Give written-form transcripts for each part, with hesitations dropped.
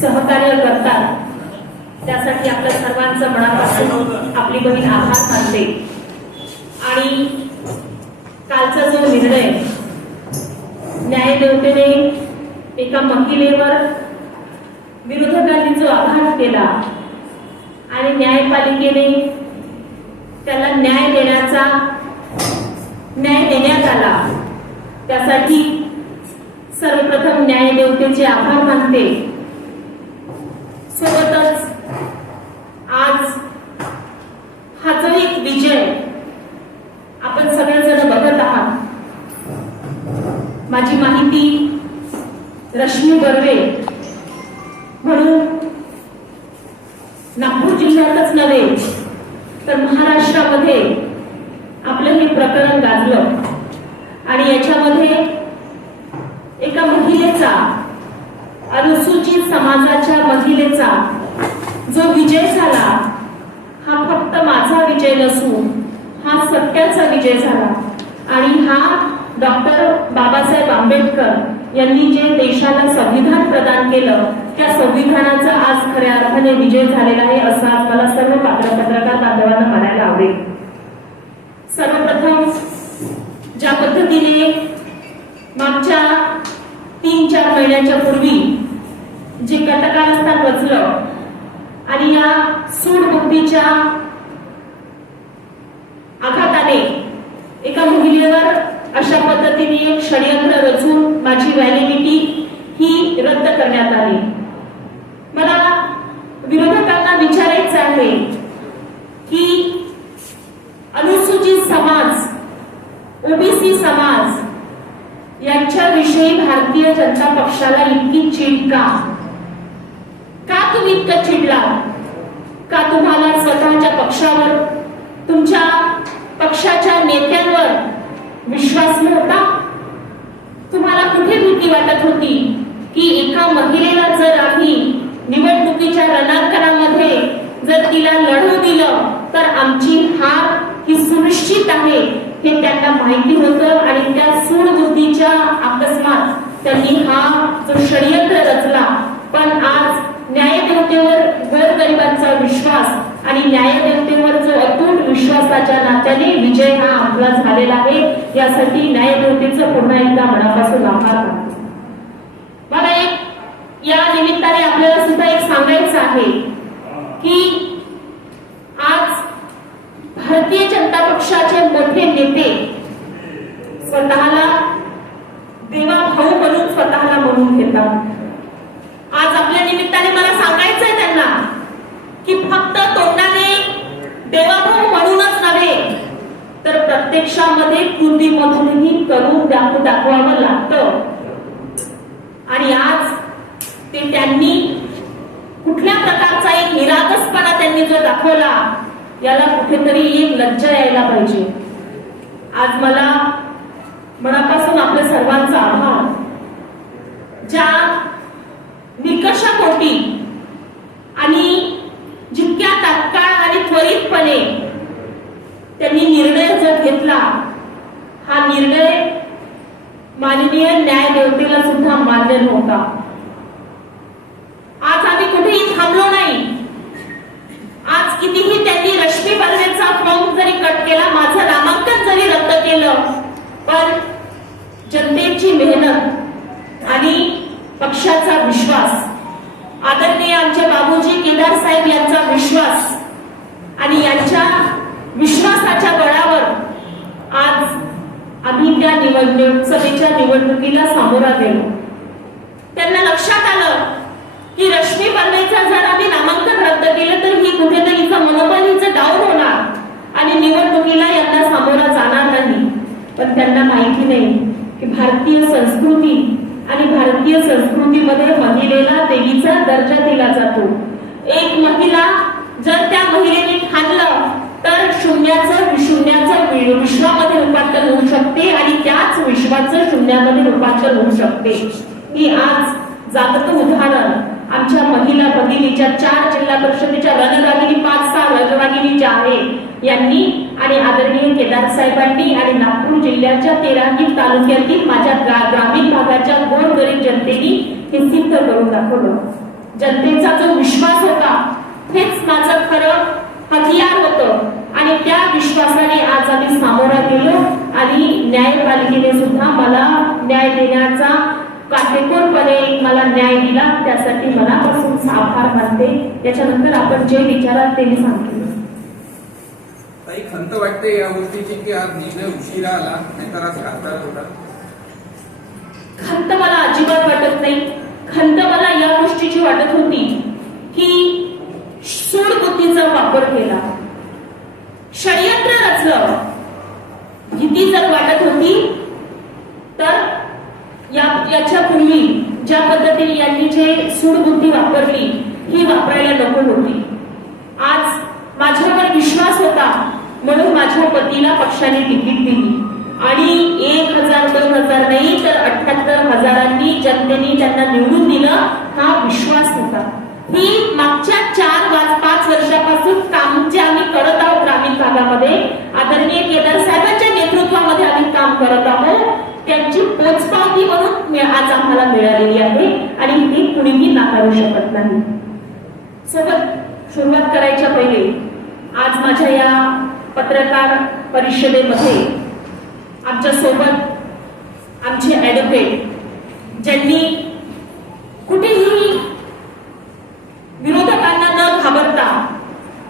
सहकार्य करतात त्यासाठी आपल्या सर्वांचं मनापासून आपली बहीण आभार मानते। आणि कालचा जो निर्णय न्यायदेवतेने एका महिलेवर विरोधकांनी जो आघात केला आणि न्यायपालिकेने त्याला न्याय देण्यात आला त्यासाठी सर्वप्रथम न्यायदेवतेचे आभार मानते। सोबतच आज हा जो एक विजय आपण सगळेजण बघत आहात, माझी माहिती रश्मी बर्वे म्हणून नागपूर जिल्ह्यातच नव्हे तर महाराष्ट्रामध्ये आपलं हे प्रकरण गाजलं आणि याच्यामध्ये एका महिलेचा, अनुसूचित समाजाच्या महिलेचा जो विजय झाला हा फक्त माझा विजय नसून हा सत्याचा विजय झाला। आणि हा डॉक्टर बाबासाहेब आंबेडकर यांनी जे देशाला संविधान प्रदान केलं त्या संविधानाचा आज खऱ्या अर्थाने विजय झालेला आहे असं आज मला सर्व पत्रकार बांधवांना म्हणायला आवडेल। सर्वप्रथम ज्या पद्धतीने मागच्या 3-4 महिन्याच्या पूर्वी जे कटकारस्थान रचलं आणि या सूडबुद्धीच्या आघाताने एका महिलेवर अशा पद्धतीने एक षडयंत्र रचून माझी व्हॅलिडिटी ही रद्द करण्यात आली। मला विरोधकांना विचारायचं आहे की अनुसूचित समाज, ओबीसी समाज यांच्याविषयी भारतीय जनता पक्षाला इतकी चीड का तुम्ही इतकं चिडला? का तुम्हाला स्वतःच्या पक्षावर, तुमच्या पक्षाच्या नेत्यांवर विश्वास नव्हता? तुम्हाला कुठे भीती वाटत होती की एका महिलेला जर आम्ही निवडणुकीच्या रणांगणामध्ये जर तिला लढू दिलं तर आमची हार ही सुनिश्चित आहे हे त्यांना माहिती होतं आणि त्या सूडबुद्धीच्या अकस्मात त्यांनी हा जो षडयंत्र रचला। पण आज न्यायदेवतेवर गोरगरिबांचा विश्वास आणि न्यायदेवतेवर जो अतूट विश्वासाच्या नात्याने विजय हा आपला झालेला आहे यासाठी न्यायदेवतेचं पुन्हा एकदा मनापासून आभार मानतो। मला एक या निमित्ताने आपल्याला सुद्धा एक सांगायचं आहे की आज भारतीय जनता पक्षाचे मोठे नेते स्वतःला देवाभाऊ म्हणून स्वतःला म्हणून घेतात। आज आपल्या निमित्ताने मला सांगायचंय त्यांना की फक्त तोंडाने देवाभाऊ म्हणूनच नव्हे तर प्रत्यक्षामध्ये कृतीमधूनही करून दाखवावं लागतं। आणि आज ते त्यांनी कुठल्या प्रकारचा एक निरागसपणा त्यांनी जो दाखवला याला कुठेतरी एक लज्जा यायला पाहिजे। आज मला मनापासून आपल्या सर्वांचा आभार। ज्या निकषापोटी आणि जितक्या तात्काळ आणि त्वरितपणे त्यांनी निर्णय जो घेतला हा निर्णय माननीय न्यायदेवतेला सुद्धा मान्य नव्हता। आज आम्ही कुठेही थांबलो नाही। आज कितीही त्यांनी रश्मी बर्वेचा फॉर्म जरी कट केला, माझं नामांकन जरी रद्द केलं, पण जनतेची मेहनत आणि पक्षाचा विश्वास, आदरणीय आमचे बाबूजी केदार साहेब यांचा विश्वास आणि यांच्या विश्वासाच्या बळावर आज आम्ही त्या लोकसभेच्या निवडणुकीला सामोरा गेलो। त्यांना लक्षात आलं की रश्मी बर्वेचं जर आम्ही नामांकन रद्द केलं तर ही कुठेतरी हिचं मनोबल हिचं डाऊन होणार आणि निवडणुकीला यांना सामोरा जाणार नाही। पण त्यांना माहिती नाही की भारतीय संस्कृती आणि भारतीय संस्कृतीमध्ये महिलेला देवीचा दर्जा दिला जातो। एक महिला जर त्या महिलेने ठाणलं तर शून्याचं विश्वामध्ये रूपांतर होऊ शकते आणि त्याच विश्वाचं शून्यामध्ये रूपांतर होऊ शकते। ही आज जागतिक उदाहरण आमच्या महिला भगिनीच्या 4 जिल्हा परिषदेच्या रणरागिणी 5-6 रणरागिणी ज्या आहेत यांनी आणि आदरणीय केदार साहेबांनी आणि नागपूर जिल्ह्याच्या 13 तालुक्यातील माझ्या ग्रामीण भागाच्या गोरगरीब जनतेने हे सिद्ध करून दाखवलं। जनतेचा जो विश्वास होता हेच माझं खरं हथियार होतं आणि त्या विश्वासाने आज आम्ही सामोरा गेलो आणि न्यायपालिकेने सुद्धा मला न्याय देण्याचा काटेकोरपणे मला न्याय दिला, त्यासाठी मनापासून आभार मानते. त्याच्यानंतर आपण जे विचाराल ते मी सांगते. ताई, खंत वाटते या गोष्टीची की आज निर्णय उशिरा आला, नाहीतर आज खासदार होता? खंत मला अजिबात वाटत नाही. खंत मला या गोष्टीची वाटत होती की सूडबुद्धीचा वापर केला, षडयंत्र रचलं. भीती जर वाटत होती तर याच्यापूर्वी ज्या पद्धतीने यांनी जे सूडबुद्धी वापरली ही वापरायला नको होती. आज माझ्यावर विश्वास होता म्हणून माझ्या पतीला पक्षाने तिकीट दिली आणि 1000 2000 नाही तर 78,000 जनतेने त्यांना निवडून दिलं. हा विश्वास होता. ही मागच्या 4-5 वर्षापासून काम जे आम्ही करत आहोत ग्रामीण भागामध्ये, आदरणीय केदार साहेबांच्या नेतृत्वामध्ये आम्ही काम करत आहोत, त्यांची पोचपावती म्हणून आज आम्हाला मिळालेली आहे आणि हे कुणीही नाकारू शकत नाही. सोबत सुरुवात करायच्या पहिले आज माझ्या या पत्रकार परिषदेमध्ये आमच्या सोबत आमचे ॲडव्होकेट ज्यांनी कुठेही विरोधकांना न घाबरता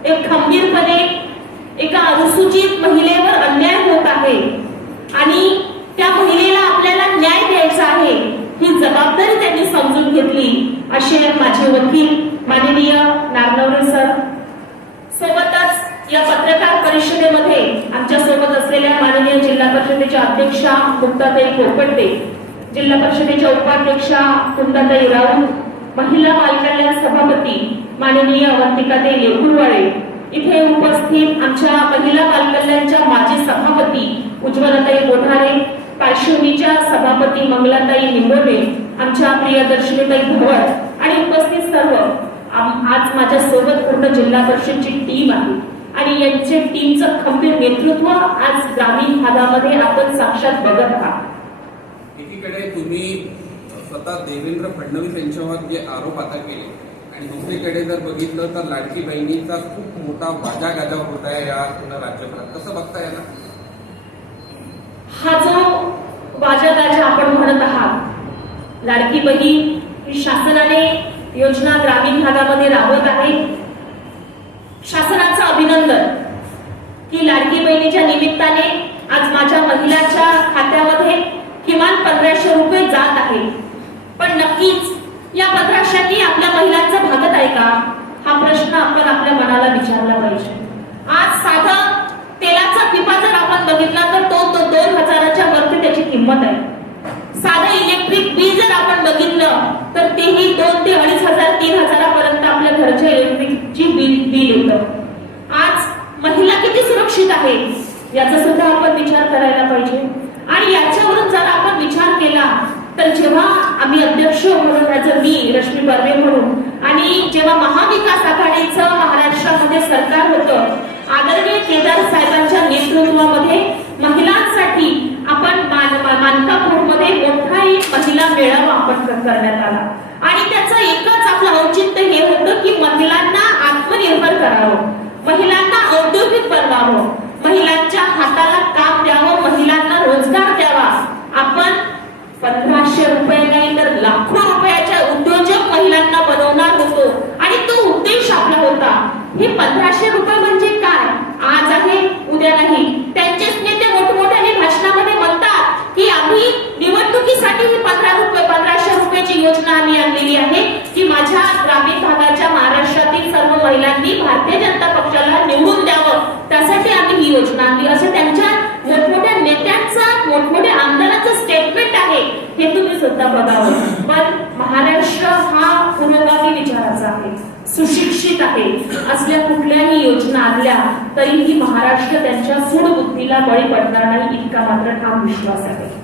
एक खंबीरपणे एका अनुसूचित महिलेवर अन्याय होत आहे आणि त्या महिलेला आपल्याला न्याय द्यायचा आहे ही जबाबदारी त्यांनी समजून घेतली, असे माझे वकील माननीय नारनवरे सर. सोबतच या पत्रकार परिषदेमध्ये आमच्या सोबत असलेल्या माननीय जिल्हा परिषदेच्या अध्यक्षा मुक्ताताई कोरपटे, जिल्हा परिषदेच्या उपाध्यक्षा कुंदाताई राऊत, महिला बालकल्याण सभापती माननीय अवंतिकाताई लेकुरवाळे, इथे उपस्थित आमच्या महिला बालकल्याणच्या माजी सभापती उज्ज्वलाताई बोधारे, पार्श्वनीच्या सभापती मंगलाताई निंबोडे, आमच्या प्रियदर्शनीताई भवड आणि उपस्थित सर्व आज माझ्या सोबत पूर्ण जिल्हा परिषदची टीम आहे आणि यांच्या टीमचं खंबीर नेतृत्व आज ग्रामीण भागामध्ये आपण साक्षात बघत आहात. एकीकडे तुम्ही स्वतः देवेंद्र फडणवीस यांच्यावर जे आरोप आता केले आणि दुसरीकडे जर बघितलं तर लाडकी बहिणीचा खूप मोठा वाजागाजा होत आहे या पूर्ण राज्यभरात, कसं बघता याला? हा जो वाजागाजा आपण म्हणत आहात, लाडकी बहीण ही शासनाने योजना ग्रामीण भागामध्ये राबवत आहे. शासनाचं अभिनंदन की लाडकी बहिणीच्या निमित्ताने आज माझ्या महिलांच्या खात्यामध्ये किमान 1500 रुपये जात आहे. पण नक्कीच या 1500नी आपल्या महिलांचं भागत आहे का, हा प्रश्न आपण आपल्या मनाला विचारला पाहिजे. आज साधं तेलाचा पिपा जर आपण बघितला तर तो 2000च्या वरती त्याची किंमत आहे. साधं इलेक्ट्रिक बिल जर आपण बघितलं तर तेही 2 ते 2500-3000 पर्यंत आपल्या घरच्या इलेक्ट्रिकची बिल येतं. आज महिला किती सुरक्षित आहे याचा सुद्धा आपण विचार करायला पाहिजे. आणि याच्यावरून जर आपण विचार केला तर जेव्हा आम्ही अध्यक्ष म्हणून मी रश्मी बर्वे म्हणून आणि जेव्हा महाविकास आघाडीचं महाराष्ट्रामध्ये सरकार होतं, आदरणीय केदार साहेबांच्या नेतृत्वामध्ये महिलांसाठी आपण मानकापूरमध्ये मोठा एक महिला मेळावा आपण करण्यात आला आणि त्याचं एकच आपलं औचित्य हे होतं की महिलांना आत्मनिर्भर करावं, महिलांना औद्योगिक बनवावं, महिलांच्या हाताला काम द्यावं, महिलांना रोजगार द्यावा. आपण 1500 रुपये नाही तर लाखो रुपयाच्या उद्योजक महिलांना बनवणार होतो आणि तो उद्देश आपला होता. हे 1500 रुपये म्हणजे काय, आज आहे उद्या नाही. त्यांचेच नेते मोठमोठ्याने भाषणामध्ये म्हणतात की आम्ही निवडणुकीसाठी ही 1500 रुपयाची योजना आम्ही आणलेली आहे की माझ्या ग्रामीण भागाच्या महाराष्ट्रातील सर्व महिलांनी भारतीय जनता पक्षाला निवडून द्यावं, त्यासाठी आम्ही ही योजना आणली, असं त्यांच्या मोठमोठ्या नेत्यांचं मोठमोठ्या आमदारांचं स्टेटमेंट आहे. हे तुम्ही सुद्धा बघावं. पण महाराष्ट्र हा पुरोगामी विचाराचा आहे, सुशिक्षित आहे. असल्या कुठल्याही योजना आणल्या तरीही महाराष्ट्र त्यांच्या सूडबुद्धीला बळी पडणार नाही, इतका मात्र ठाम विश्वास आहे.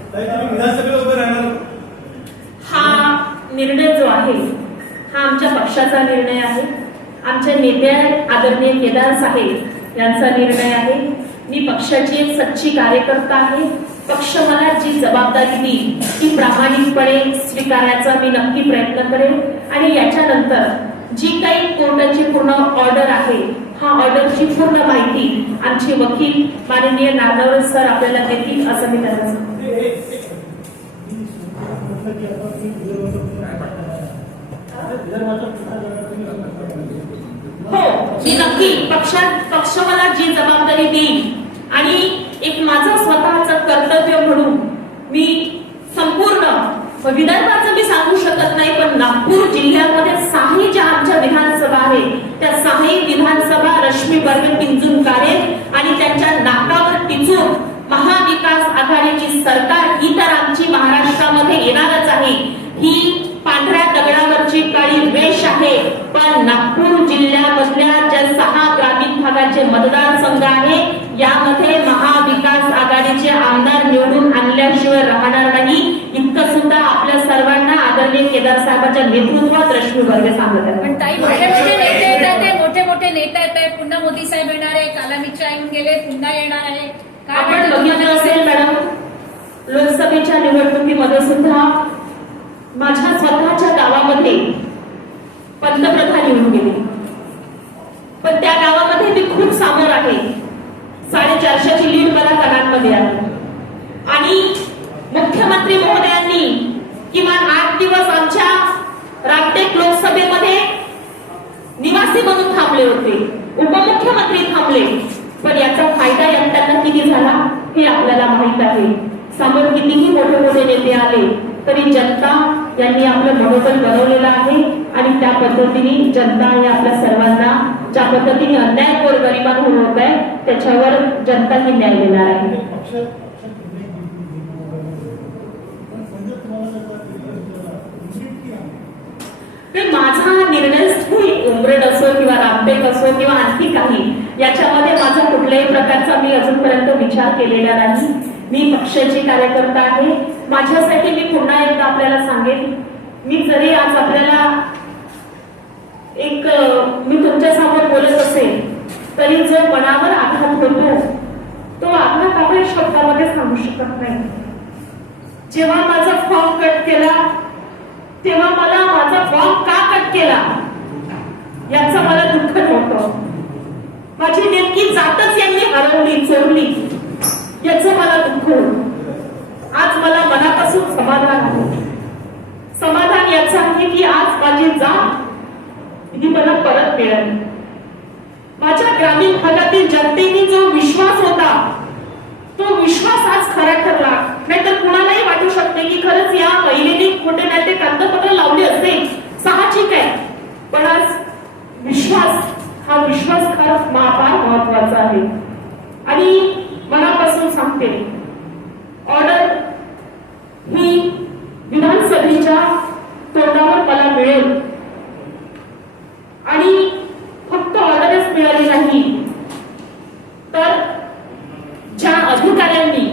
हा निर्णय जो आहे हा आमच्या पक्षाचा निर्णय आहे, आमच्या नेत्या आदरणीय केदार साहेब यांचा निर्णय आहे. मी पक्षाची एक सच्ची कार्यकर्ता आहे. पक्ष मला जी जबाबदारी दिली ती प्रामाणिकपणे स्वीकारण्याचा मी नक्की प्रयत्न करेन आणि याच्यानंतर जी काही कोर्टाची पूर्ण ऑर्डर आहे, हा ऑर्डरची पूर्ण माहिती आमचे वकील माननीय नारनवरे सर आपल्याला देतील असं मी त्यांना सांगते. हो, मी नक्की पक्ष मला जी जबाबदारी देईल आणि एक माझं स्वतःचं कर्तव्य म्हणून मी संपूर्ण विदर्भाचं मी सांगू शकत नाही, पण नागपूर जिल्ह्यामध्ये 6 ज्या आमच्या विधानसभा आहे त्या 6 विधानसभा रश्मी बर्वे पिंजून काढेल आणि त्यांच्या नाकावर टिचून महाविकास आघाडीची सरकार ही तर आमची महाराष्ट्रामध्ये येणारच आहे. ही पांढऱ्या दगडावरची काळी रेष आहे, पण नागपूर जिल्ह्यामधल्या ज्या 6 ग्रामीण भागाचे मतदारसंघ आहे यामध्ये महाविकास आघाडीचे आमदार निवडून आणल्याशिवाय राहणार नाही. इतकं सुद्धा आपल्या सर्वांना आदरणीय केदार साहेबांच्या नेतृत्वात रश्मी बर्वे सांगत आहेत. पण ताई मोठे मोठे नेते येत आहेत, मोठे मोठे नेते येत आहेत, पुन्हा मोदी साहेब येणार आहे, काल अमित शहा येऊन गेले, पुन्हा येणार आहे. आपण बघितलं असेल मॅडम, लोकसभेच्या निवडणुकीमध्ये सुद्धा माझ्या स्वतःच्या गावामध्ये पंतप्रधान येऊन गेले, पण त्या गावामध्ये मी खूप सामोर आहे. 450ची लीड मला कनाडमध्ये आली आणि मुख्यमंत्री महोदयांनी किमान 8 दिवस आमच्या रामटेक लोकसभेमध्ये निवासी म्हणून थांबले होते, उपमुख्यमंत्री थांबले, पण याचा फायदा त्यांना किती झाला हे आपल्याला माहित आहे. समोर कितीही मोठे मोठे नेते आले तरी जनता यांनी आपलं मनोबल बनवलेलं आहे आणि त्या पद्धतीने जनता आणि आपल्या सर्वांना ज्या पद्धतीने अन्याय गोरगरिबांवर होत आहे त्याच्यावर जनता ही न्याय देणार आहे. माझा निर्णय उमरेड असो किंवा रामटेक असो किंवा आणखी काही याच्यामध्ये माझा कुठल्याही प्रकारचा मी अजूनपर्यंत विचार केलेला नाही. मी पक्षाची कार्यकर्ता आहे. माझ्यासाठी मी पुन्हा एकदा आपल्याला सांगेन, मी जरी आज आपल्याला मी तुमच्या समोर बोलत असेल तरी जो मनावर आघात होतो तो आघात आपल्या शब्दामध्ये सांगू शकत नाही. जेव्हा माझा फॉर्म कट केला तेव्हा मला माझा फॉर्म का कट केला याचं मला दुःख नव्हतं. माझी नेमकी जातच यांनी हरवली, चोरली याचं मला दुःख होतं. आज मला मनापासून समाधान आहे. समाधान याचं आहे की आज माझी जात ही मला परत मिळाली. माझ्या ग्रामीण भागातील जनतेने जो विश्वास होता तो विश्वास आज खरा ठरला. नाहीतर कुणालाही वाटू शकते की खरंच या महिलेने कुठे नाही ते कागदपत्र लावले असेल, साहजिक आहे, पण आज हा विश्वास फार महत्वाचा आहे. आणि मनापासून सांगते, ऑर्डर ही विधानसभेच्या तोंडावर मला मिळेल आणि फक्त ऑर्डरच मिळाली नाही तर ज्या अधिकाऱ्यांनी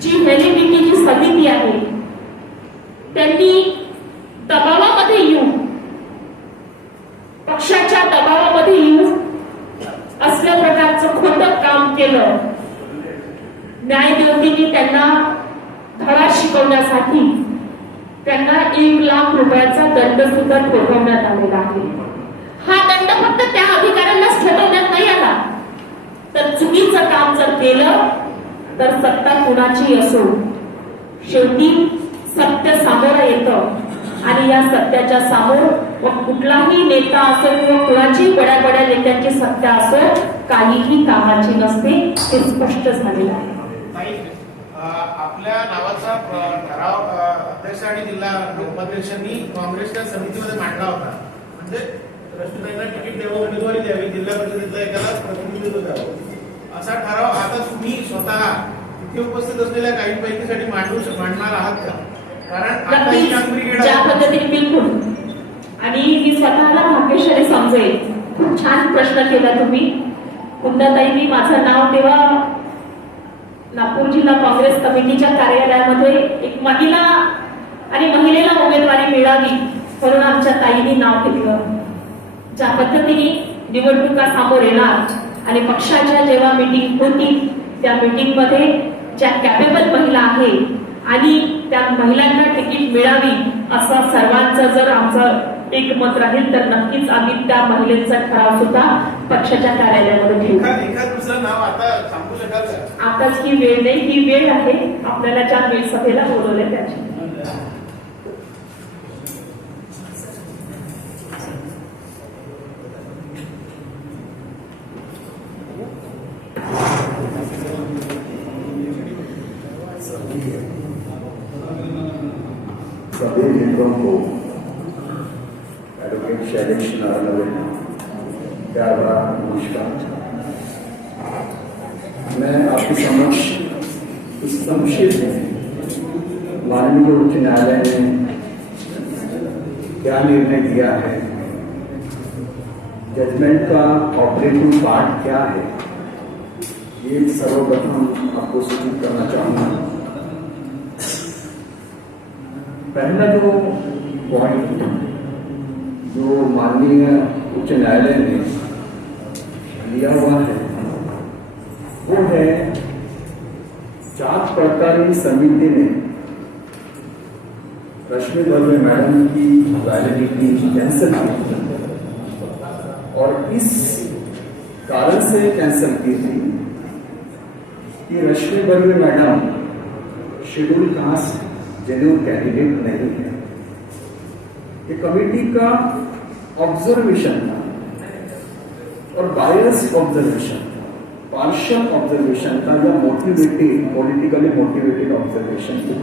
जी व्हॅलिडिटीची समिती आहे त्यांनी दबावामध्ये येऊन, पक्षाच्या दबावामध्ये येऊन असल्या प्रकारचं खोटं काम केलं. न्यायदेवतेने त्यांना धडा शिकवण्यासाठी त्यांना 1 लाख रुपयाचा दंड सुद्धा ठोठावण्यात आलेला आहे. हा दंड फक्त त्या अधिकाऱ्यांनाच ठोठावण्यात नाही आला, तर चुकीचं काम जर केलं तर सत्ता कुणाची असो शेवटी सत्य समोर येतं आणि या सत्याच्या समोर कुठलाही नेता असो किंवा कुणाची बड्या बड्या नेत्यांची सत्ता असो काहीही कामाची नसते, हे स्पष्ट झालेलं आहे. आपल्या नावाचा ठराव अध्यक्ष आणि जिल्हा उपाध्यक्षांनी काँग्रेसच्या समितीमध्ये मांडला होता. म्हणजे रश्मीताईंना तिकीट द्यावं, उमेदवारी द्यावी, जिल्हा परिषदेतला एकाला प्रतिनिधित्व द्यावं असा ठराव आता तुम्ही स्वतः इथे उपस्थित असलेल्या काही पैकीसाठी मांडणार आहात का? कारण ज्या पद्धतीने बिलकुल, आणि मी स्वतःला भाग्यशाली समजेल. खूप छान प्रश्न केला तुम्ही. कुंदाताईंनी माझं नाव तेव्हा नागपूर जिल्हा काँग्रेस कमिटीच्या कार्यालयामध्ये एक महिला आणि महिलेला उमेदवारी मिळावी म्हणून आमच्या ताईंनी नाव घेतलं. ज्या पद्धतीने निवडणुका समोर येणार आणि पक्षाच्या जेव्हा मीटिंग होती त्या मीटिंग मध्ये ज्या कॅपेबल महिला आहे आणि त्या महिलांना तिकीट मिळावी असं सर्वांचं जर आमचं एकमत राहील तर नक्कीच आम्ही त्या महिलेचा ठराव सुद्धा पक्षाच्या कार्यालयामध्ये घेऊ. एखाद दुसरं नाव आता सांगू शकाल का? आताच ही वेळ नाही, ही वेळ आहे आपल्याला ज्या वेळ सभेला बोलवले त्याची. सभी मित्रों को एडवोकेट शैलेश नारायण प्यार भरा नमस्कार। मैं आपके समक्ष इस संक्षेप में माननीय उच्च न्यायालय ने क्या निर्णय दिया है, जजमेंट का ऑपरेटिव पार्ट क्या है, ये सर्वप्रथम आपको सूचित करना चाहूंगा। पहला जो पॉइंट जो माननीय उच्च न्यायालय ने लिया हुआ है वो है जांच पड़ताल समिति ने रश्मि दलवे मैडम की वैलिडिटी कैंसिल की और इस कारण से कैंसिल की थी कि Rashmi Dalve madam schedule caste genuine candidate नहीं है। ये कमेटी का ऑब्जर्वेशन था और बायस ऑब्जर्वेशन था, पार्शियल ऑब्जर्वेशन था या मोटिवेटेड पॉलिटिकली मोटिवेटेड ऑब्जर्वेशन था।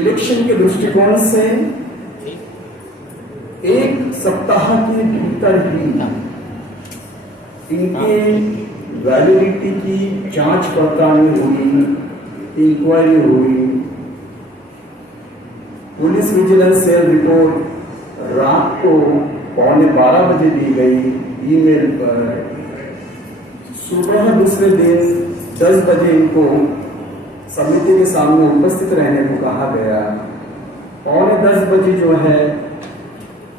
इलेक्शन के दृष्टिकोण से एक सप्ताह के भीतर ही इनके वैलिडिटी की जांच पड़ताल हुई, इंक्वायरी हुई, पुलिस विजिलेंस सेल रिपोर्ट रात को 11:15 बजे दी गई ईमेल पर। सुबह दूसरे दिन 10 बजे इनको समिति के सामने उपस्थित रहने को कहा गया। 9:45 बजे जो है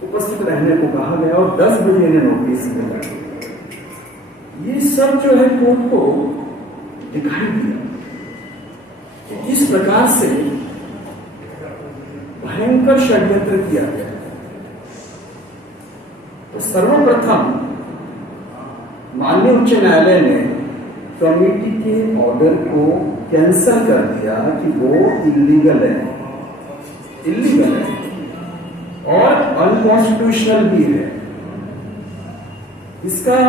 उपस्थित रहने को कहा गया और 10 बजे इन्हें नोटिस मिला। ये सब जो है कोर्ट को दिखाई दिया कि इस प्रकार से भयंकर षड्यंत्र किया गया। तो सर्वप्रथम माननीय उच्च न्यायालय ने कमेटी के ऑर्डर को कैंसल कर दिया कि वो इलीगल है और अनकॉन्स्टिट्यूशनल भी है। इसका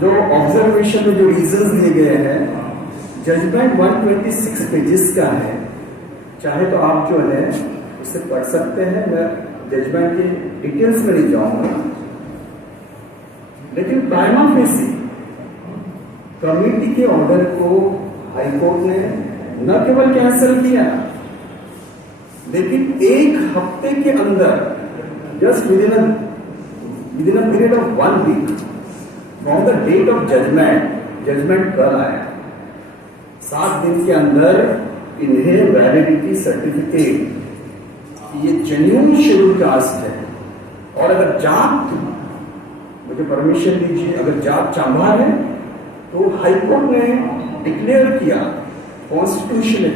जो ऑब्जर्वेशन में जो रीजंस दिए गए हैं, जजमेंट 126 पेजेस का है, चाहे तो आप जो है उसे पढ़ सकते हैं। मैं जजमेंट के डिटेल्स में नहीं जाऊंगा, लेकिन प्राइमा फेसी कमेटी के ऑर्डर को हाईकोर्ट ने न केवल कैंसिल किया, लेकिन एक हफ्ते के अंदर just within a period of 1 week from the date of judgement कल आया, 7 दिन के अंदर इन्हें वैलिडिटी सर्टिफिकेट, ये जेन्युइन शेड्यूल कास्ट है और अगर जात, मुझे परमिशन दीजिए, अगर जात चांभार है तो हाईकोर्ट ने डिक्लेयर किया कॉन्स्टिट्यूशनली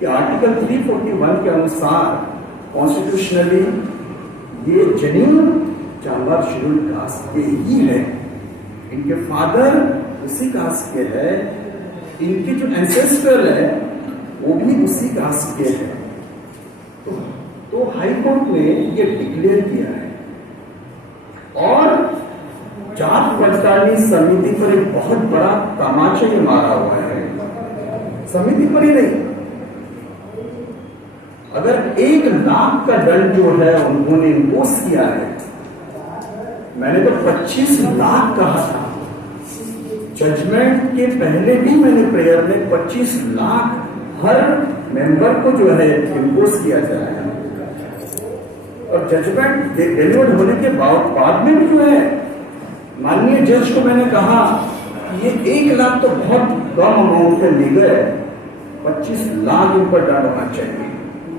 कि आर्टिकल 341 के अनुसार कॉन्स्टिट्यूशनली ये जेन्युइन चांभार शेड्यूल कास्ट के ही है। इनके फादर उसी कास्ट के है, इनके जो एंसेस्टर है वो भी उसी कास्ट के है। तो हाईकोर्ट ने ये डिक्लेयर किया है और जांच पड़ताल समिति पर एक बहुत बड़ा तमाचा ये मारा हुआ है। समिति पर ही नहीं, अगर 1 लाख का दंड जो है उन्होंने इम्पोज किया है, मैंने तो 25 लाख कहा था। जजमेंट के पहले भी मैंने प्रेयर में 25 लाख हर मेंबर को जो है इम्पोज किया जाएगा और जजमेंट डिलीवर्ड होने के बाद में भी जो है माननीय जज को मैंने कहा कि ये 1 लाख तो बहुत कम अमाउंट है लीगल है, 25 लाख इन पर दंड होना चाहिए।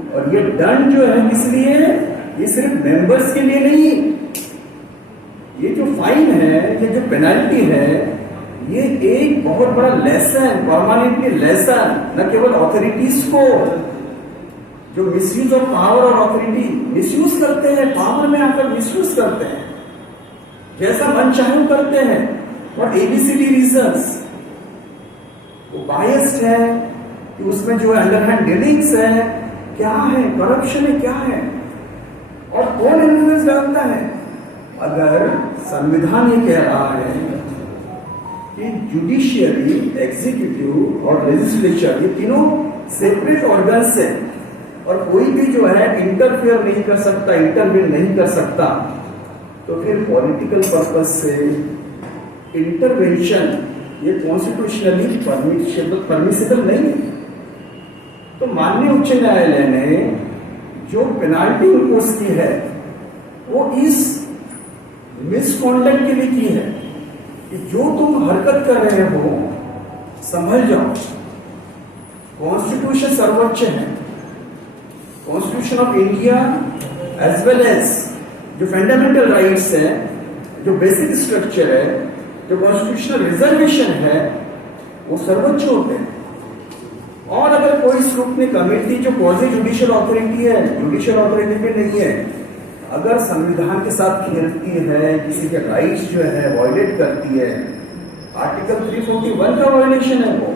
और ये दंड जो है इसलिए ये सिर्फ मेंबर्स के लिए नहीं, ये जो फाइन है, ये जो पेनल्टी है, ये एक बहुत बड़ा लेसन, परमानेंटली लेसन, न केवल ऑथोरिटीज को जो मिसयूज ऑफ पावर और ऑथोरिटी मिसयूज करते हैं, पावर में आकर मिसयूज करते हैं, जैसा मन चाहे करते हैं, और एबीसीडी रीजंस, वो बायस्ड है कि उसमें जो अंडरहैंड डीलिंग्स है, क्या है, करप्शन है, क्या है, और कौन इन्फ्लुएंस डालता है। अगर संविधान ये कह रहा है कि जुडिशियरी, एग्जीक्यूटिव और लेजिस्लेचर ये तीनों सेपरेट ऑर्गन्स है और कोई भी जो है इंटरफेयर नहीं कर सकता, इंटरवीन नहीं कर सकता, तो फिर पॉलिटिकल पर्पज से इंटरवेंशन ये कॉन्स्टिट्यूशनली परमिसिबल नहीं है। तो माननीय उच्च न्यायालय ने जो पेनाल्टी इम्पोज की है वो इस मिसकॉन्डक्ट के लिए की है कि जो तुम हरकत कर रहे हो संभल जाओ। कॉन्स्टिट्यूशन सर्वोच्च है, constitution of India as well as जो फंडामेंटल राइट्स है, जो बेसिक स्ट्रक्चर है, जो कॉन्स्टिट्यूशनल रिजर्वेशन है, वो सर्वोच्च होते हैं। और अगर कोई स्क्रूटनी कमेटी जो क्वाजी जुडिशियल अथॉरिटी है, जुडिशियल अथॉरिटी भी नहीं है, अगर संविधान के साथ खेलती है, किसी के राइट्स जो है वायलेट करती है, आर्टिकल 341 का वायलेशन है वो,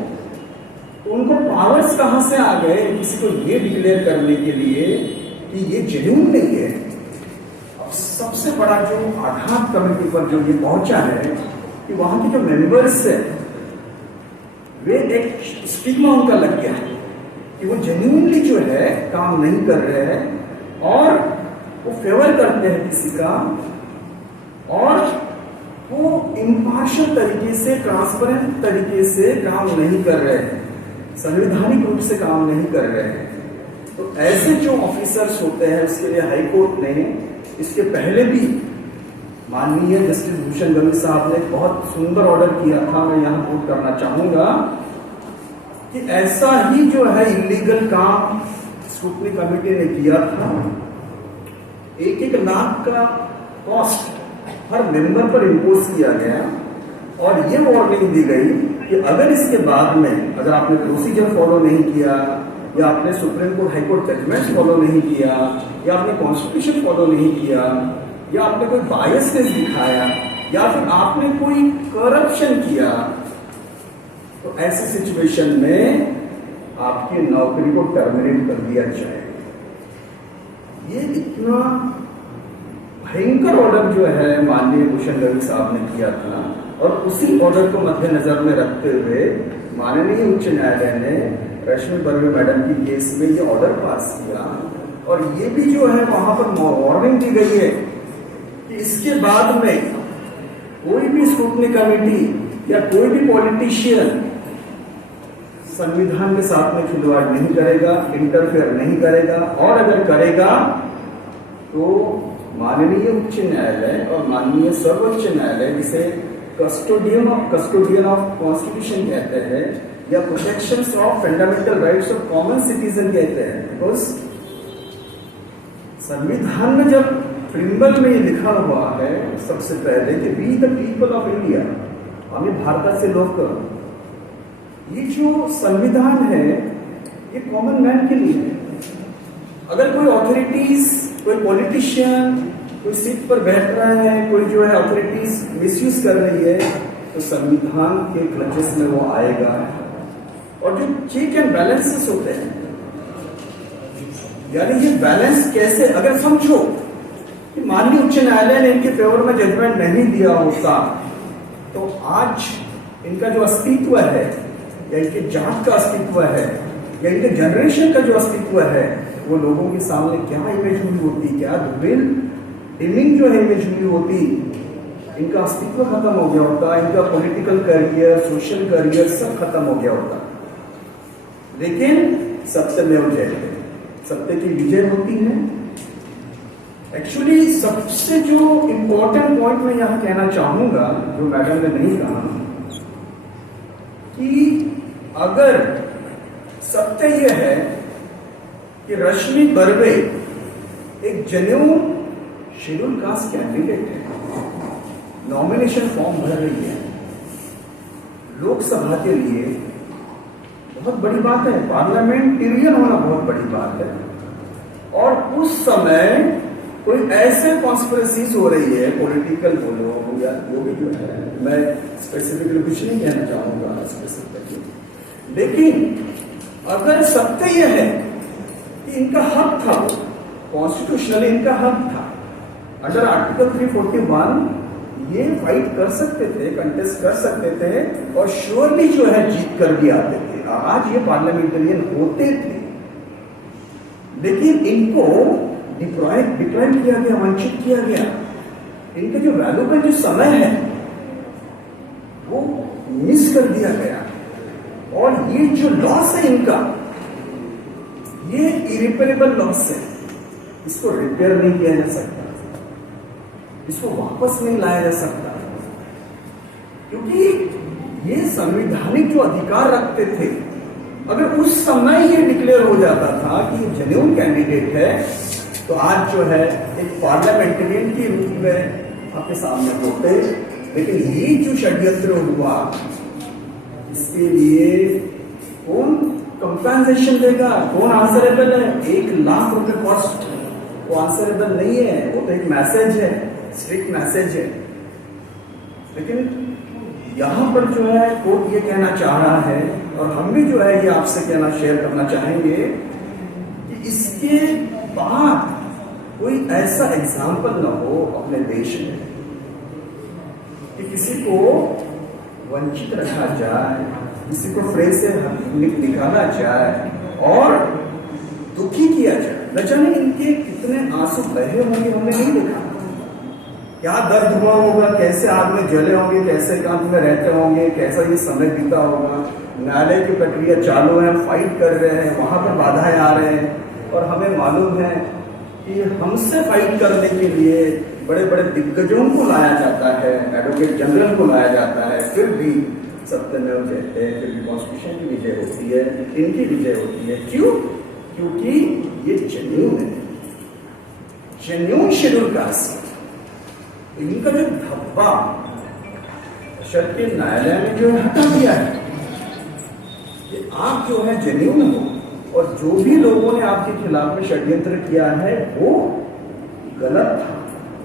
तो उनको पावर्स कहां से आ गए किसी को ये डिक्लेयर करने के लिए कि ये जेन्युइन नहीं है। अब सबसे बड़ा जो आघात कमेटी पर जो ये पहुंचा है कि वहां के जो मेंबर्स है वे एक स्टिग्मा उनका लग गया है कि वो जेन्युइनली जो है काम नहीं कर रहे हैं और वो फेवर करते हैं किसी का, और वो इम्पार्शियल तरीके से, ट्रांसपेरेंट तरीके से काम नहीं कर रहे हैं, संवैधानिक रूप से काम नहीं कर रहे हैं। तो ऐसे जो ऑफिसर्स होते हैं उसके लिए हाईकोर्ट ने इसके पहले भी माननीय जस्टिस भूषण गवई साहब ने बहुत सुंदर ऑर्डर किया था, मैं यहां कोट करना चाहूंगा कि ऐसा ही जो है इलीगल काम स्क्रूटनी कमेटी ने किया था। 1-1 लाख का कॉस्ट हर मेंबर पर इम्पोज किया गया और ये वार्निंग दी गई कि अगर इसके बाद में अगर आपने प्रोसीजर फॉलो नहीं किया, या आपने Supreme Court high court judgement follow नहीं किया, या आपने कॉन्स्टिट्यूशन फॉलो नहीं किया, या आपने कोई बायसनेस दिखाया, या फिर आपने कोई करप्शन किया, तो ऐसी सिचुएशन में आपकी नौकरी को टर्मिनेट कर दिया जाएगा। ये इतना भयंकर ऑर्डर जो है माननीय भूषण गवई साहब ने किया था, और उसी ऑर्डर को मद्देनजर में रखते हुए माननीय उच्च न्यायालय ने रश्मि बर्वे मैडम की केस में ये ऑर्डर पास किया, और ये भी जो है वहां पर वार्निंग दी गई है कि इसके बाद में कोई भी स्क्रूटनी कमेटी या कोई भी पॉलिटिशियन संविधान के साथ में खिलवाड़ नहीं करेगा, इंटरफेयर नहीं करेगा, और अगर करेगा तो माननीय उच्च न्यायालय और माननीय सर्वोच्च न्यायालय, जिसे कस्टोडियन ऑफ कॉन्स्टिट्यूशन कहते हैं या protection of fundamental rights of common citizen कहते हैं, बिकॉज संविधान में जब प्रिम्बल में ये लिखा हुआ है सबसे पहले कि we the people of India, हमें भारत से लोग, ये जो संविधान है ये कॉमन मैन के लिए है। अगर कोई ऑथोरिटीज, कोई पॉलिटिशियन कोई सीट पर बैठ रहा है, कोई जो है ऑथोरिटीज मिसयूज कर रही है, तो संविधान के क्लचेस में वो आएगा। और जो चेक एंड बैलेंसेस होते हैं, यानी ये बैलेंस कैसे, अगर समझो कि माननीय उच्च न्यायालय ने इनके फेवर में जजमेंट नहीं दिया होता तो आज इनका जो अस्तित्व है, या इनके जांच का अस्तित्व है, या इनके जनरेशन का जो अस्तित्व है, वो लोगों के सामने क्या इमेज हुई होती, क्या डिमिंग जो है इमेज हुई होती, इनका अस्तित्व खत्म हो गया होता, इनका पॉलिटिकल करियर, सोशल करियर सब खत्म हो गया होता। लेकिन सत्यमेव जयते, सत्य की विजय होती है। एक्चुअली सबसे जो इंपॉर्टेंट पॉइंट मैं यहां कहना चाहूंगा, जो मैडम ने नहीं कहा, कि अगर सत्य यह है कि रश्मि बर्वे एक जेन्युइन शेड्यूल कास्ट कैंडिडेट है, नॉमिनेशन फॉर्म भर रही है, लोकसभा के लिए बहुत बड़ी बात है, पार्लियामेंटेरियन होना बहुत बड़ी बात है। और उस समय कोई ऐसे कॉन्स्पिरेसीज हो रही है, पॉलिटिकल बोलो या वो भी जो है, मैं स्पेसिफिकली कुछ नहीं कहना चाहूंगा स्पेसिफिकली, लेकिन अगर सत्य यह है कि इनका हक था, वो कॉन्स्टिट्यूशनली इनका हक था, अंडर आर्टिकल 341 ये फाइट कर सकते थे, कंटेस्ट कर सकते थे और श्योरली जो है जीत कर भी आते थे, आज ये पार्लियामेंटेरियन होते थे। लेकिन इनको डिप्राइव किया गया, वंचित किया गया। इनके जो वैल्यूबल जो समय है वो मिस कर दिया गया। और ये जो लॉस है इनका, ये इरिपेरेबल लॉस है, इसको रिपेयर नहीं किया जा सकता, इसको वापस नहीं लाया जा सकता, क्योंकि ये संवैधानिक जो अधिकार रखते थे, अगर उस समय ये डिक्लेयर हो जाता था कि ये जेन्युइन कैंडिडेट है, तो आज जो है एक पार्लियामेंटेरियन के रूप में आपके सामने होते। लेकिन ये जो षड्यंत्र हुआ, इसके लिए कौन कंपेंसेशन देगा, कौन आंसरेबल है? 1 लाख रुपए कॉस्ट, वो आंसरेबल नहीं है, वो तो एक मैसेज है, स्ट्रिक्ट मैसेज है। लेकिन यहां पर जो है कोर्ट ये कहना चाह रहा है, और हम भी जो है ये आपसे कहना शेयर करना चाहेंगे कि इसके बाद कोई ऐसा एग्जाम्पल न हो अपने देश में कि किसी को वंचित रखा जाए, किसी को फ्रेज से निकाला जाए और दुखी किया जाए। न जाने इनके कितने आंसू बहे होंगे, हमने नहीं देखा, क्या दर्द हुआ होगा, कैसे आग में जले होंगे, कैसे काम में रहते होंगे, कैसा ये समय बीता होगा। न्यायालय की प्रक्रिया चालू है, फाइट कर रहे हैं, वहां पर बाधाएं आ रहे हैं, और हमें मालूम है कि हमसे फाइट करने के लिए बड़े बड़े दिग्गजों को लाया जाता है, एडवोकेट जनरल को लाया जाता है, फिर भी सत्यमेव जयते, फिर भी कॉन्स्टिट्यूशन की विजय होती है, इनकी विजय होती है। क्यों? क्योंकि ये जेन्युइन है, जेन्युइन शेड्यूल कास्ट। इनका जो धब्बा शर्त के न्यायालय ने जो हटा दिया है कि आप जो है जेन्युइन हो, और जो भी लोगों ने आपके खिलाफ में षड्यंत्र किया है वो गलत था,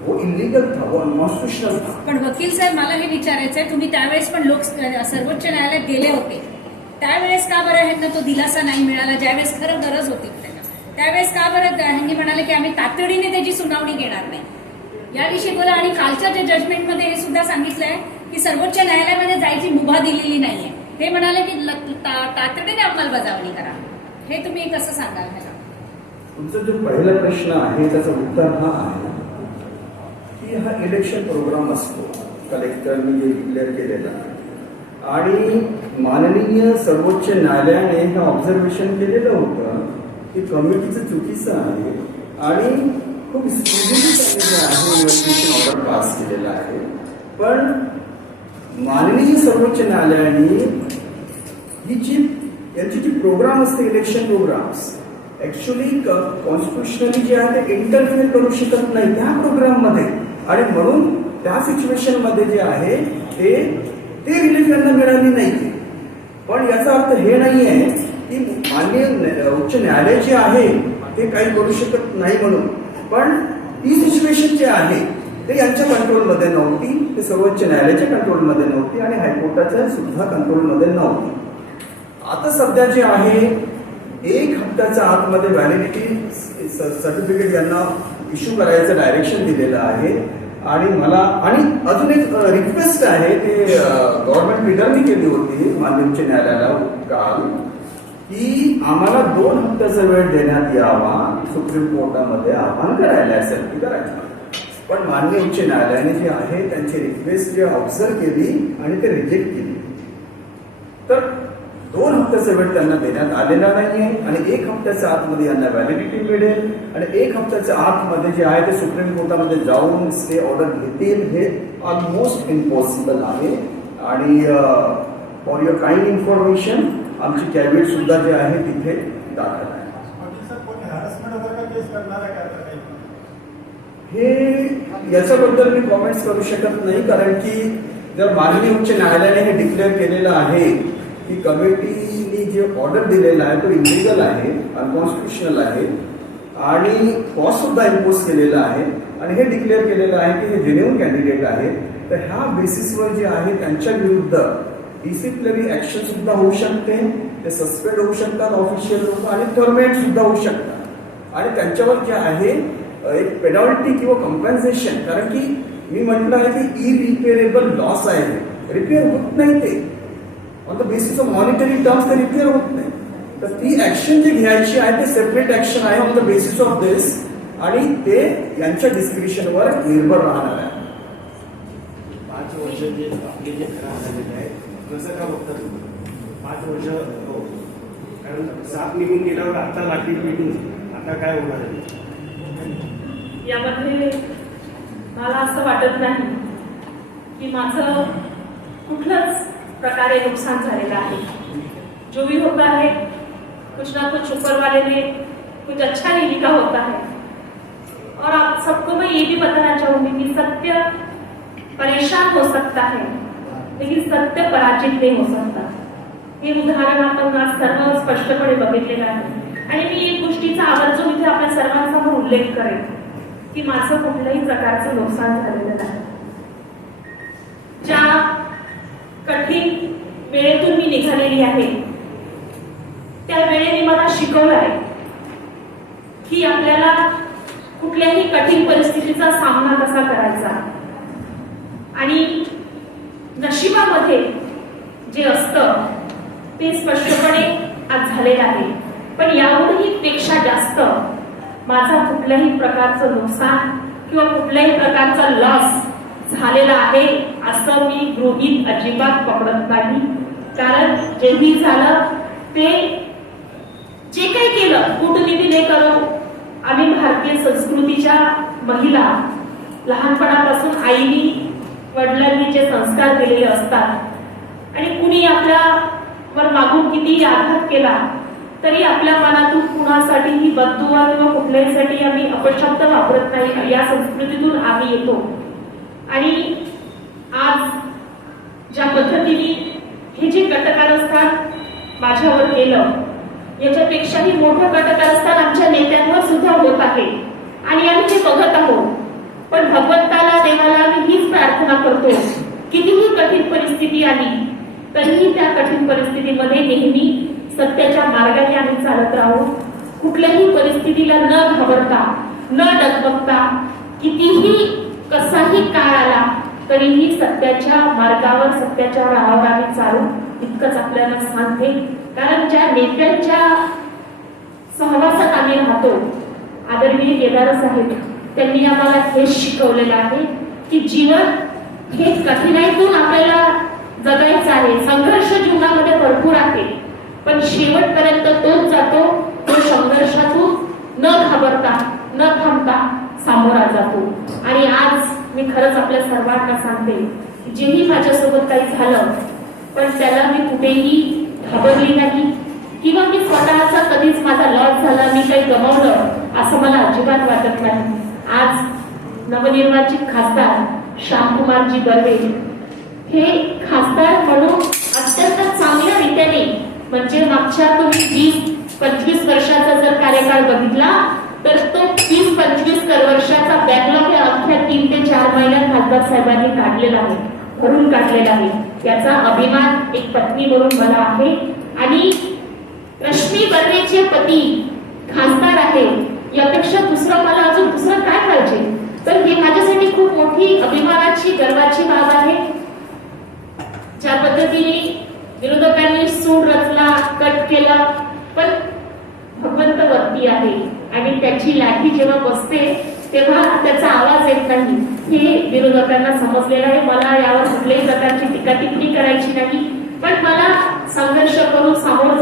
वो इलिगल था, वो अनकॉन्स्टिट्यूशनल था। पण वकील साहेब, मला हे विचारायचं आहे, तुम्ही त्यावेळेस पण लोक सर्वोच्च न्यायालयात गेले होते, त्यावेळेस का बरं ह्यांना तो दिलासा नाही मिळाला, ज्यावेळेस खरं गरज होती त्याला, त्यावेळेस का बरं ह्यांनी म्हणाले की आम्ही तातडीने त्याची सुनावणी घेणार नाही? याविषयी बोला. आणि कालच्या जे जजमेंटमध्ये हे सुद्धा सांगितलंय की सर्वोच्च न्यायालयामध्ये जायची मुभा दिलेली नाहीये, हे म्हणाले की तातडीने अंमलबजावणी करा. हे तुम्ही कसं सांगाल ह्याला? तुमचा जो पहिला प्रश्न आहे त्याचं उत्तर हा आहे की हा इलेक्शन प्रोग्राम असतो, कलेक्टरने जे डिक्लेअर केलेला आहे, आणि माननीय सर्वोच्च न्यायालयाने हे ऑब्झर्वेशन केलेलं होतं की कमिटीचं चुकीचं आहे, आणि खूप स्पिरिटली त्यांनी जे आहे इन्व्हेस्टिगेशन ऑर्डर पास केलेला आहे. पण माननीय सर्वोच्च न्यायालयाने ही जी यांची जी प्रोग्राम असते, इलेक्शन प्रोग्राम्स, ऍक्च्युली कॉन्स्टिट्यूशनली जे आहे ते इंटरफिअर करू शकत नाही त्या प्रोग्राम मध्ये, आणि म्हणून त्या सिच्युएशन मध्ये जे आहे ते रिलीफ यांना मिळाली नाही. पण याचा अर्थ हे नाही आहे की माननीय उच्च न्यायालय जे आहे ते काही करू शकत नाही म्हणून, पण ती सिच्युएशन जे आहे ते यांच्या कंट्रोलमध्ये नव्हती, ते सर्वोच्च न्यायालयाच्या कंट्रोलमध्ये नव्हती, आणि हायकोर्टाच्या सुद्धा कंट्रोलमध्ये नव्हती. आता सध्या जे आहे 1 हप्त्याच्या आतमध्ये व्हॅलिडिटी सर्टिफिकेट यांना इश्यू करायचं डायरेक्शन दिलेलं आहे. आणि मला अजून एक रिक्वेस्ट आहे, ते गव्हर्नमेंट लीडरनी केली होती माननीय उच्च न्यायालयाला काल, की आम्हाला 2 हप्त्याचा वेळ देण्यात यावा सुप्रीम कोर्टामध्ये आव्हान करायला, एसएलपी करायला. पण माननीय उच्च न्यायालयाने जे आहे त्यांची रिक्वेस्ट जे ऑब्झर्व केली आणि ते रिजेक्ट केली. तर 2 हप्त्याचा वेळ त्यांना देण्यात आलेला नाहीये, आणि 1 हप्त्याच्या आतमध्ये यांना व्हॅलिडिटी मिळेल, आणि 1 हप्त्याच्या आतमध्ये जे आहे ते सुप्रीम कोर्टामध्ये जाऊन स्टे ऑर्डर घेतील, हे ऑलमोस्ट इम्पॉसिबल आहे. आणि फॉर युअर काइंड इन्फॉर्मेशन, आमची कॅबिनेट सुद्धा जे आहे तिथे दाखल आहे. हे याच्याबद्दल मी कॉमेंट्स करू शकत नाही, कारण की तर माननीय उच्च न्यायालयाने हे डिक्लेअर केलेलं आहे की कमिटीने जे ऑर्डर दिलेला आहे तो इलिगल आहे, अनकॉन्स्टिट्युशनल आहे आणि कॉस्ट सुद्धा इम्पोज केलेला आहे आणि हे डिक्लेअर केलेलं आहे की हे जेन्युइन कॅन्डिडेट आहे. तर ह्या बेसिसवर जे आहे त्यांच्या विरुद्ध डिसिप्लिनरी ऍक्शन सुद्धा होऊ शकते, ते सस्पेंड होऊ शकतात ऑफिशियल लोक आणि टर्मिनेट सुद्धा होऊ शकतात आणि त्यांच्यावर जे आहे एक पेनॉल्टी किंवा कम्पेन्सेशन, कारण की मी म्हटलं आहे की इरिपेरेबल लॉस आहे, रिपेअर होत नाही ते on the basis of monetary terms ते रिपेअर होत नाही. तर ती ऍक्शन जी घ्यायची आहे ते सेपरेट ऍक्शन आहे ऑन द बेसिस ऑफ दिस आणि ते यांच्या डिस्क्रिप्शनवर निर्भर राहणार आहे. 5 वर्ष जे आपले जे खराब झालेले आहे कसं का बघतात 5 वर्ष हो, कारण 7 निघून गेल्यावर आता लागतील भेटून आता काय होणार आहे. यामध्ये मला असं वाटत नाही की माझं कुठल्याच प्रकारे नुकसान झालेलं आहे. जो भी होता है कुछ ना कुछ ऊपर वाले ने कुछ अच्छा ही लिखा होता है और आप सबको मैं ये भी बताना चाहूंगी कि सत्य परेशान हो सकता है लेकिन सत्य पराजित नहीं हो सकता. हे उदाहरण आपण आज सर्व स्पष्टपणे बघितलेलं आहे आणि मी एक गोष्टीचा आवर्जून इथे आपल्या सर्वांसमोर उल्लेख करेन की माझं कुठल्याही प्रकारचं नुकसान झालेलं नाही. ज्या कठीण वेळेतून मी निघालेली आहे त्या वेळेने मला शिकवलं आहे की आपल्याला कुठल्याही कठीण परिस्थितीचा सामना कसा करायचा आणि नशिबामध्ये जे असतं ते स्पष्टपणे आज झालेलं आहे. पण याहूनही पेक्षा जास्त माझा कुठल्याही प्रकारचं नुकसान किंवा कुठल्याही प्रकारचा लॉस झालेला आहे असं मी गृहीत अजिबात पकडत नाही. कारण जेही झालं ते जे काही केलं कूटनीतीने करू. आम्ही भारतीय संस्कृतीच्या महिला लहानपणापासून आईनी वडिलांनी जे संस्कार दिलेले असतात आणि कुणी आपल्यावर मागून कितीही आघात केला तरी आपल्या मनातून कुणासाठीही बददुआ किंवा कुठल्याहीसाठी आम्ही अपशब्द वापरत नाही. या संस्कृतीतून आम्ही येतो आणि आज ज्या पद्धतीने हे जे कटकारस्थान माझ्यावर केलं याच्यापेक्षाही मोठं कटकारस्थान आमच्या नेत्यांवर सुद्धा होत आहे आणि आम्ही ते बघत आहोत. पण भगवंताला देवाला आम्ही हीच प्रार्थना करतो कितीही कठीण परिस्थिती आली तरीही त्या कठीण परिस्थितीमध्ये नेहमी सत्याच्या मार्गाने आम्ही चालत राहू. कुठल्याही परिस्थितीला न घाबरता न डगमगता कितीही कसाही काळ आला तरीही सत्याच्या मार्गावर सत्याच्या राहावर आम्ही चालू इतकंच आपल्याला सांगते. कारण ज्या नेत्यांच्या सहवासात आम्ही राहतो आदरणीय केदार साहेब त्यांनी आम्हाला हेच शिकवलेलं आहे की जीवन हे कठीणाईतून आपल्याला जगायचं आहे. संघर्ष जीवनामध्ये भरपूर आहे पण शेवटपर्यंत तोच जातो तो संघर्षातून न घाबरता न थांबता सामोरा जातो. आणि आज मी खरंच आपल्या सर्वांना सांगते जेही माझ्यासोबत काही झालं पण त्याला मी कुठेही घाबरली नाही किंवा मी स्वतःचा कधीच माझा लॉस झाला मी काही गमावलं असं मला अजिबात वाटत नाही. आज नवनिर्वाचित खासदार श्यामकुमारजी बर्वे हे खासदार म्हणून अत्यंत चांगल्या रीतीने म्हणजे मागच्या तुम्ही 20-25 वर्षाचा जर कार्यकाळ बघितला तर तो 20-25 वर्षाचा बॅकलॉग या अख्ख्या 3 ते 4 महिन्यात खासदार साहेबांनी काढलेला आहे, भरून काढलेला आहे. याचा अभिमान एक पत्नी म्हणून मला आहे. आणि रश्मी बर्वेचे पती खासदार आहे यापेक्षा दुसरं मला अजून दुसरं काय पाहिजे. तर हे माझ्यासाठी खूप मोठी अभिमानाची गर्वाची बाब आहे. ज्या पद्धतीने विरोधकांनी सूड रचला कट केला पण भगवंत वरती आहे आणि त्याची लाठी जेव्हा बसते तेव्हा त्याचा आवाज येत नाही हे विरोधकांना समजलेलं आहे. मला यावर कुठल्याही प्रकारची टीका टिप्पणी करायची नाही पण मला संघर्ष करून सामोरं